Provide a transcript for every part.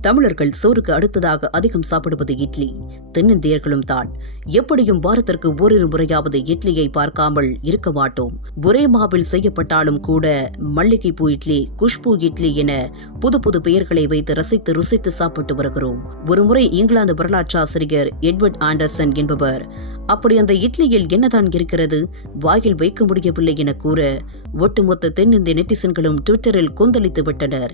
தமிழர்கள் சோறுக்கு அடுத்ததாக அதிகம் சாப்பிடுவது இட்லி. தென்னிந்தியர்களும் தான். எப்படியும் வாரத்திற்கு ஓரிரு முறையாவது இட்லியை பார்க்காமல் இருக்க மாட்டோம். ஒரே மாவில் செய்யப்பட்டாலும் கூட மல்லிகைப்பூ இட்லி குஷ்பூ இட்லி என புது புது பெயர்களை வைத்து ரசித்து ருசித்து சாப்பிட்டு வருகிறோம். ஒருமுறை இங்கிலாந்து வரலாற்றாசிரியர் எட்வர்ட் ஆண்டர்சன் என்பவர் அப்படி அந்த இட்லியில் என்னதான் இருக்கிறது? வாயில் வைக்க முடியவில்லை என கூற ஒட்டுமொத்த தென்னிந்திய நெட்டிசன்களும் ட்விட்டரில் கொந்தளித்து விட்டனர்.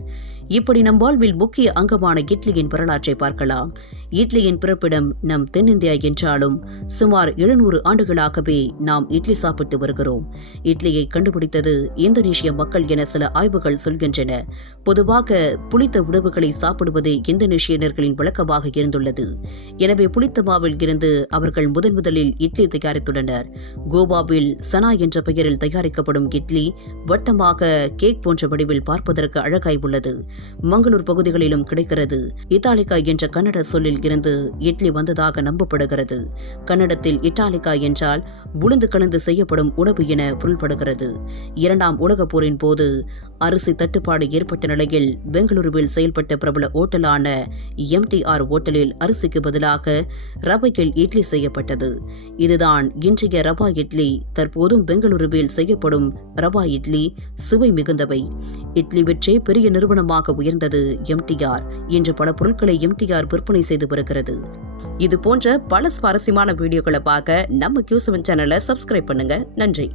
இப்படி நம் வாழ்வில் முக்கிய அங்கமான இட்லியின் வரலாற்றை பார்க்கலாம். இட்லியின் பிறப்பிடம் நம் தென்னிந்தியா என்றாலும் சுமார் எழுநூறு ஆண்டுகளாகவே நாம் இட்லி சாப்பிட்டு வருகிறோம். இட்லியை கண்டுபிடித்தது இந்தோனேஷிய மக்கள் என சில ஆய்வுகள் சொல்கின்றன. பொதுவாக புளித்த உணவுகளை சாப்பிடுவது இந்தோனேஷியனர்களின் வழக்கமாக இருந்துள்ளது. எனவே புளித்த மாவில் இருந்து அவர்கள் முதன் முதலில் இட்லி தயாரித்துள்ளனர். கோவாவில் சனா என்ற பெயரில் தயாரிக்கப்படும் இட்லி வட்டமாக கேக் போன்ற வடிவில் பார்ப்பதற்கு அழகாய் உள்ளது. மங்களூர் பகுதிகளிலும் கிடைக்கிறது. இத்தாலிகா என்ற கன்னட சொல்லில் இருந்து இட்லி வந்ததாக நம்பப்படுகிறது. கன்னடத்தில் இட்டாலிக்கா என்றால் உளுந்து கலந்து செய்யப்படும் உணவு என பொருள்படுகிறது. இரண்டாம் உலகப் போரின் போது அரிசி தட்டுப்பாடு ஏற்பட்ட நிலையில் பெங்களூருவில் செயல்பட்ட பிரபல ஓட்டலான எம்டிஆர் ஓட்டலில் அரிசிக்கு பதிலாக ரவையில் இட்லி செய்யப்பட்டது. இதுதான் இன்றைய ரவா இட்லி. தற்போதும் பெங்களூருவில் செய்யப்படும் ரவா இட்லி சுவை மிகுந்தவை. இட்லி விற்றே பெரிய நிறுவனமாக உயர்ந்தது எம்டிஆர். இன்று பல பொருட்களை எம்டிஆர் விற்பனை செய்து வருகிறது. இது போன்ற பல சுவாரஸ்யமான வீடியோக்களை பார்க்க நம்ம கியூசவன் சேனலை சப்ஸ்கிரைப் பண்ணுங்க. நன்றி.